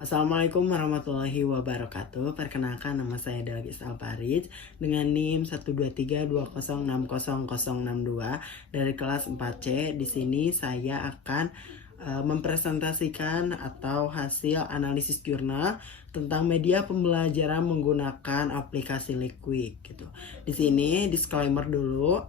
Assalamualaikum warahmatullahi wabarakatuh. Perkenalkan, nama saya Delgis Alparij dengan NIM 12320600062 dari kelas 4C. Di sini saya akan mempresentasikan atau hasil analisis jurnal tentang media pembelajaran menggunakan aplikasi Liquid gitu. Di sini disclaimer dulu,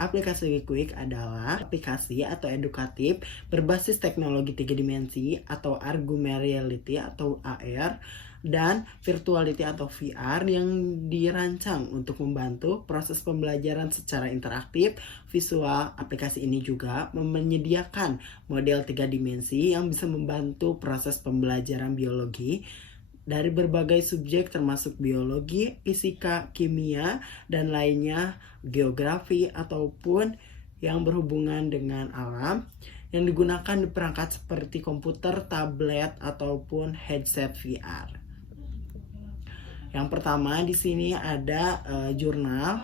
aplikasi Liquid adalah aplikasi atau edukatif berbasis teknologi 3 dimensi atau augmented reality atau AR dan virtuality atau VR yang dirancang untuk membantu proses pembelajaran secara interaktif, visual. Aplikasi ini juga menyediakan model 3 dimensi yang bisa membantu proses pembelajaran biologi dari berbagai subjek termasuk biologi, fisika, kimia, dan lainnya, geografi, ataupun yang berhubungan dengan alam yang digunakan di perangkat seperti komputer, tablet, ataupun headset VR. Yang pertama di sini ada jurnal,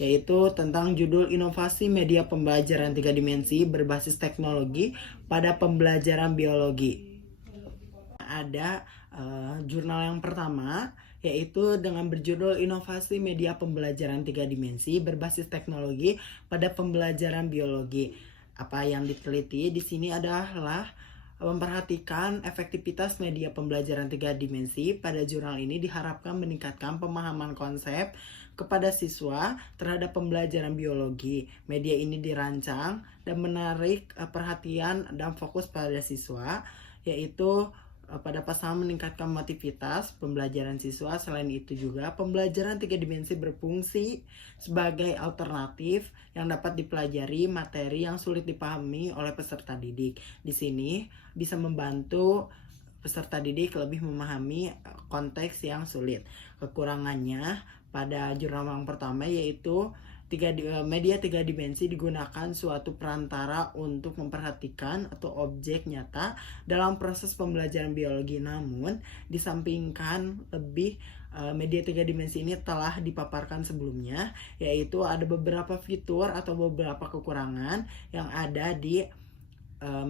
yaitu tentang judul Inovasi Media Pembelajaran 3 Dimensi Berbasis Teknologi pada Pembelajaran Biologi. Ada jurnal yang pertama, yaitu dengan berjudul Inovasi Media Pembelajaran 3 Dimensi Berbasis Teknologi pada Pembelajaran Biologi. Apa yang diteliti di sini adalah memperhatikan efektivitas media pembelajaran 3 dimensi. Pada jurnal ini diharapkan meningkatkan pemahaman konsep kepada siswa terhadap pembelajaran biologi. Media ini dirancang dan menarik perhatian dan fokus pada siswa, yaitu pada pasal meningkatkan motivitas pembelajaran siswa. Selain itu juga pembelajaran 3 dimensi berfungsi sebagai alternatif yang dapat dipelajari materi yang sulit dipahami oleh peserta didik. Di sini bisa membantu peserta didik lebih memahami konteks yang sulit. Kekurangannya pada jurnal yang pertama yaitu media 3 dimensi digunakan suatu perantara untuk memperhatikan atau objek nyata dalam proses pembelajaran biologi. Namun, disampingkan lebih media 3 dimensi ini telah dipaparkan sebelumnya, yaitu ada beberapa fitur atau beberapa kekurangan yang ada di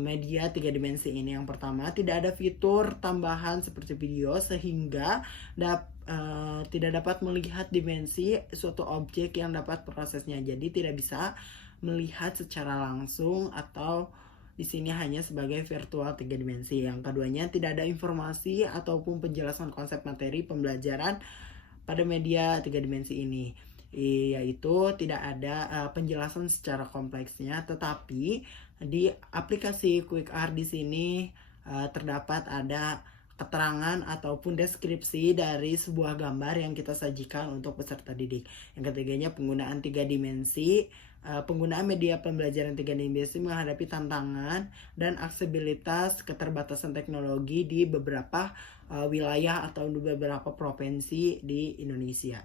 media 3 dimensi ini. Yang pertama, tidak ada fitur tambahan seperti video sehingga tidak dapat melihat dimensi suatu objek yang dapat prosesnya. Jadi tidak bisa melihat secara langsung atau di sini hanya sebagai virtual 3 dimensi. Yang keduanya, tidak ada informasi ataupun penjelasan konsep materi pembelajaran pada media 3 dimensi ini, yaitu tidak ada penjelasan secara kompleksnya. Tetapi di aplikasi QuickArt di sini terdapat ada keterangan ataupun deskripsi dari sebuah gambar yang kita sajikan untuk peserta didik. Yang ketiganya, penggunaan 3 dimensi. Penggunaan media pembelajaran 3 dimensi menghadapi tantangan dan aksesibilitas keterbatasan teknologi di beberapa wilayah atau di beberapa provinsi di Indonesia.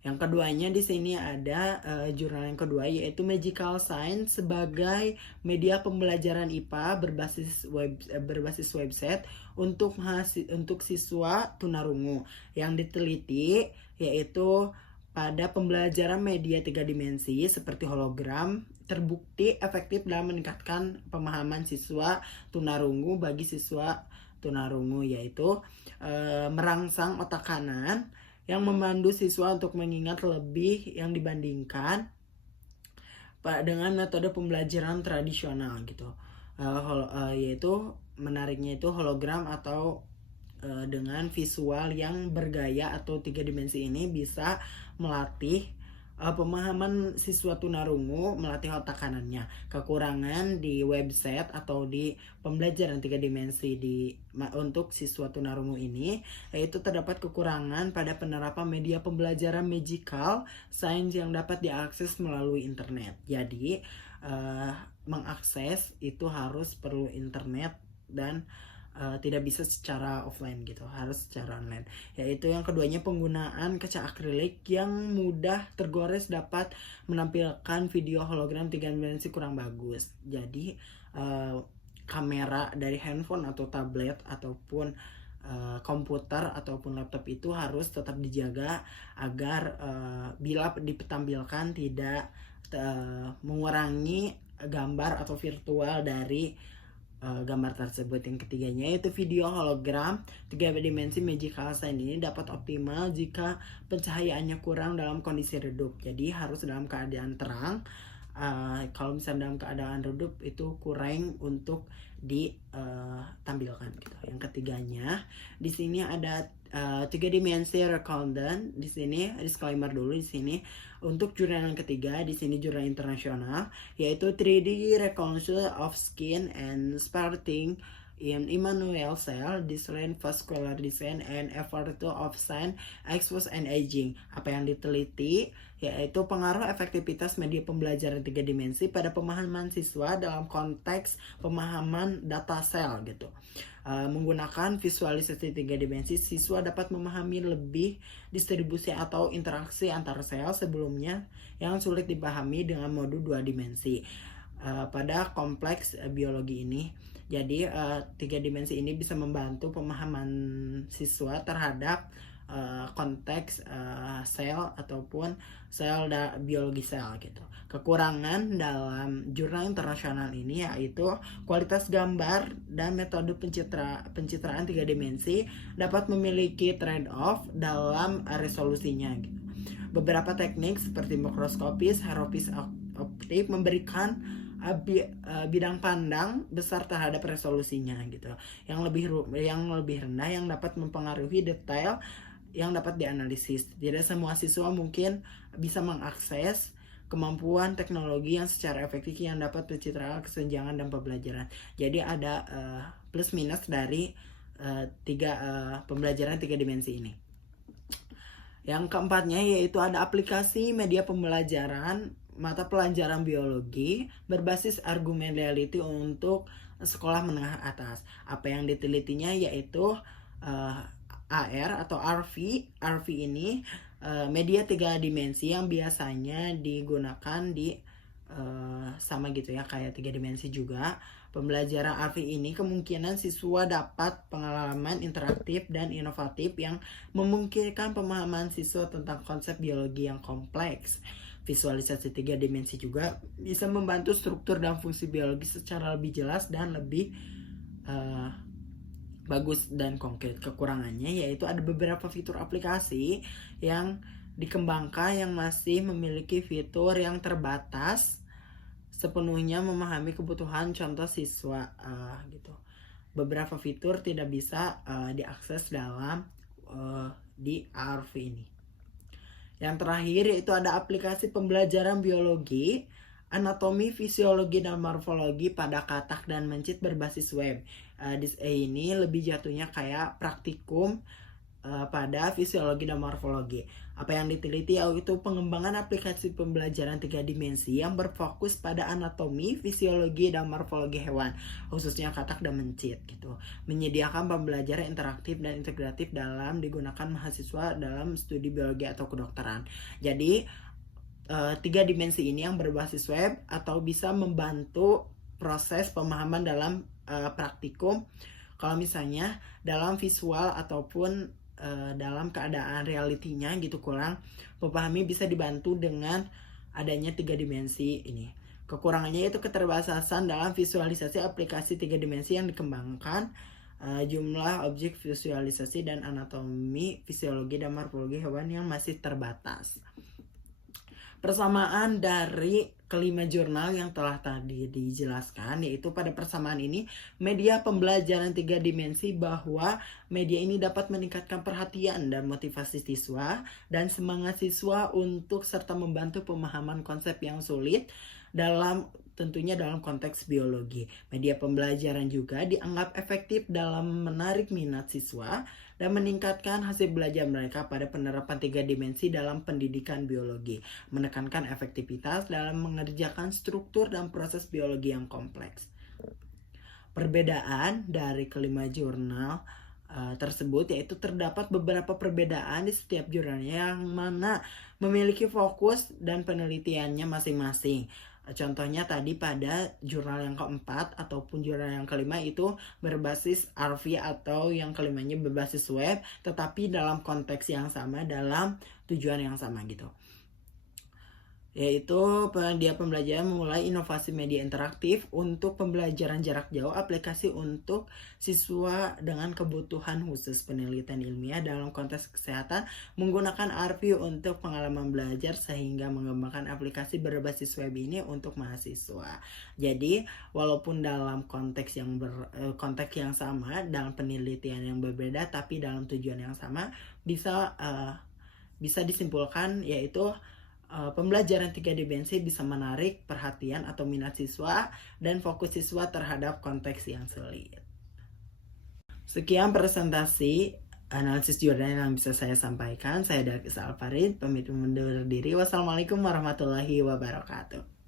Yang keduanya di sini ada jurnal yang kedua, yaitu Magical Science sebagai media pembelajaran IPA berbasis website untuk siswa tunarungu. Yang diteliti yaitu pada pembelajaran media 3 dimensi seperti hologram terbukti efektif dalam meningkatkan pemahaman siswa tunarungu. Bagi siswa tunarungu, yaitu merangsang otak kanan yang memandu siswa untuk mengingat lebih yang dibandingkan dengan metode pembelajaran tradisional gitu. Yaitu menariknya itu hologram atau dengan visual yang bergaya atau 3 dimensi ini bisa melatih pemahaman siswa tunarungu, melatih otak kanannya. Kekurangan di website atau di pembelajaran 3 dimensi untuk siswa tunarungu ini, yaitu terdapat kekurangan pada penerapan media pembelajaran Magical Science yang dapat diakses melalui internet. Jadi mengakses itu harus perlu internet dan tidak bisa secara offline gitu, harus secara online. Yaitu yang keduanya, penggunaan kaca akrilik yang mudah tergores dapat menampilkan video hologram 3 dimensi kurang bagus. Jadi kamera dari handphone atau tablet ataupun komputer ataupun laptop itu harus tetap dijaga agar bila ditampilkan tidak mengurangi gambar atau virtual dari gambar tersebut. Yang ketiganya yaitu video hologram 3 dimensi magical sign ini dapat optimal jika pencahayaannya kurang dalam kondisi redup. Jadi harus dalam keadaan terang. Kalau misalnya dalam keadaan redup itu kurang untuk ditampilkan gitu. Yang ketiganya di sini ada 3 dimensi recondent. Di sini disclaimer dulu di sini untuk jurnal yang ketiga, di sini jurnal internasional yaitu 3D reconstruction of skin and sprouting in Immanuel cell, design vascular design and effort of sign expose and aging. Apa yang diteliti yaitu pengaruh efektivitas media pembelajaran 3 dimensi pada pemahaman siswa dalam konteks pemahaman data sel gitu. Menggunakan visualisasi 3 dimensi, siswa dapat memahami lebih distribusi atau interaksi antar sel sebelumnya yang sulit dipahami dengan mode 2 dimensi pada kompleks biologi ini. Jadi 3 dimensi ini bisa membantu pemahaman siswa terhadap konteks sel ataupun sel biologi sel gitu. Kekurangan dalam jurnal internasional ini yaitu kualitas gambar dan metode pencitraan 3 dimensi dapat memiliki trade-off dalam resolusinya gitu. Beberapa teknik seperti mikroskopis, hieropis optik memberikan bidang pandang besar terhadap resolusinya gitu. Yang lebih rendah yang dapat mempengaruhi detail yang dapat dianalisis. Tidak semua siswa mungkin bisa mengakses kemampuan teknologi yang secara efektif yang dapat pencitraan kesenjangan dan pembelajaran. Jadi ada plus minus dari pembelajaran 3 dimensi ini. Yang keempatnya yaitu ada aplikasi media pembelajaran mata pelajaran biologi berbasis argumen reality untuk sekolah menengah atas. Apa yang ditelitinya yaitu AR atau RV. RV ini media 3 dimensi yang biasanya digunakan di sama gitu ya, kayak 3 dimensi juga. Pembelajaran RV ini kemungkinan siswa dapat pengalaman interaktif dan inovatif yang memungkinkan pemahaman siswa tentang konsep biologi yang kompleks. Visualisasi 3 dimensi juga bisa membantu struktur dan fungsi biologi secara lebih jelas dan lebih bagus dan konkret. Kekurangannya yaitu ada beberapa fitur aplikasi yang dikembangkan yang masih memiliki fitur yang terbatas sepenuhnya memahami kebutuhan contoh siswa gitu. Beberapa fitur tidak bisa diakses dalam di RV ini. Yang terakhir yaitu ada aplikasi pembelajaran biologi, anatomi, fisiologi, dan morfologi pada katak dan mencit berbasis web. Ini lebih jatuhnya kayak praktikum pada fisiologi dan morfologi. Apa yang diteliti yaitu pengembangan aplikasi pembelajaran 3 dimensi yang berfokus pada anatomi, fisiologi, dan morfologi hewan, khususnya katak dan mencit gitu. Menyediakan pembelajaran interaktif dan integratif dalam digunakan mahasiswa dalam studi biologi atau kedokteran. Jadi 3 dimensi ini yang berbasis web atau bisa membantu proses pemahaman dalam praktikum. Kalau misalnya dalam visual ataupun dalam keadaan realitinya gitu kurang memahami, bisa dibantu dengan adanya 3 dimensi ini. Kekurangannya yaitu keterbatasan dalam visualisasi aplikasi 3 dimensi yang dikembangkan, jumlah objek visualisasi dan anatomi, fisiologi, dan morfologi hewan yang masih terbatas. Persamaan dari kelima jurnal yang telah tadi dijelaskan, yaitu pada persamaan ini media pembelajaran 3 dimensi bahwa media ini dapat meningkatkan perhatian dan motivasi siswa dan semangat siswa untuk serta membantu pemahaman konsep yang sulit tentunya dalam konteks biologi. Media pembelajaran juga dianggap efektif dalam menarik minat siswa dan meningkatkan hasil belajar mereka pada penerapan 3 dimensi dalam pendidikan biologi, menekankan efektivitas dalam mengerjakan struktur dan proses biologi yang kompleks. Perbedaan dari kelima jurnal tersebut yaitu terdapat beberapa perbedaan di setiap jurnalnya yang mana memiliki fokus dan penelitiannya masing-masing. Contohnya tadi pada jurnal yang keempat ataupun jurnal yang kelima itu berbasis RV atau yang kelimanya berbasis web, tetapi dalam konteks yang sama, dalam tujuan yang sama gitu. Yaitu dia pembelajaran memulai inovasi media interaktif untuk pembelajaran jarak jauh, aplikasi untuk siswa dengan kebutuhan khusus, penelitian ilmiah dalam konteks kesehatan menggunakan ARPU untuk pengalaman belajar sehingga mengembangkan aplikasi berbasis web ini untuk mahasiswa. Jadi walaupun dalam konteks yang sama, dalam penelitian yang berbeda tapi dalam tujuan yang sama, bisa disimpulkan yaitu pembelajaran 3 dimensi bisa menarik perhatian atau minat siswa dan fokus siswa terhadap konteks yang sulit. Sekian presentasi analisis jurnal yang bisa saya sampaikan. Saya Dalkis Alfarid, pamit undur diri. Wassalamualaikum warahmatullahi wabarakatuh.